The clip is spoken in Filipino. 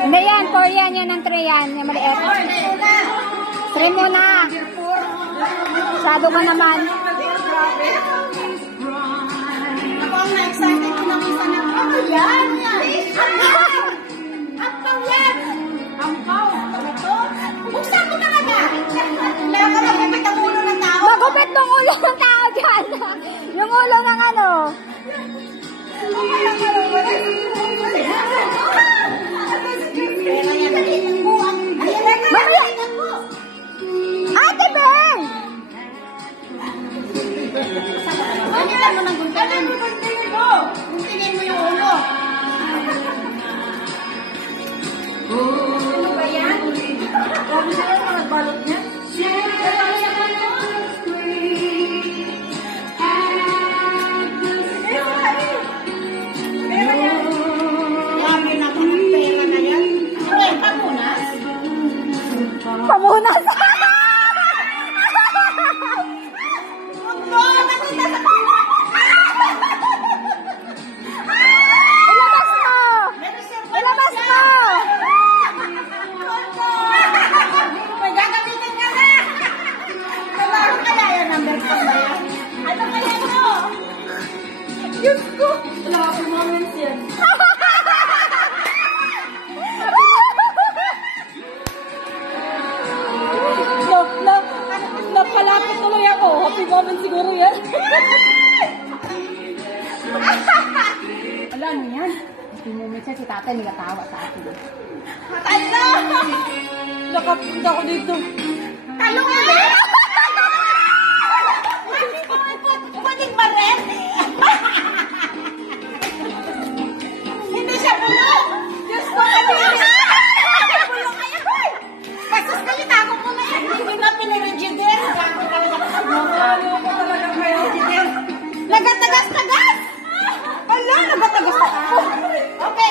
Hindi yan, 4 yan, yan ang 3 yan, yung maliit. 3 muna. Masyado ka naman. Ako ang na-excited ko ng isa na, ano yan? Ampaw yan! Ampaw? Ano to? Buksan mo talaga! Meron ka magupit ang ulo ng tao. Magupit ng ulo ng tao dyan. Yung ulo ng ano. Ate Ben! Guntingin mo ng guntingin. Guntingin mo yung ulo. Ano ba yan? Grabe sila yung mga balot niya. Grabe naman ang pera na yan. Ano yung pamunas? Pamunas! Ilabas mo! Ilabas mo! May gagamitin ka na! Trabaho kaya yan ang best ba yan? Ano kaya mo? Diyos ko! Wala akong moments yan. Napalapit tuloy ako. Happy moment siguro yan. Alam mo yan. Happy moment siya si tatay nagatawa sa akin. Matay na! Nakapunta ko dito. Talong na! Pwedeng ba rin? Hindi siya bulong! Diyos ko, bulong kayo! Basta kalitago ko na yan. Hindi na pinirigider. Gago talaga. Ano ko talaga pinirigider. Nagatagas-tagas! Ala, nagatagas-tagas. Okay,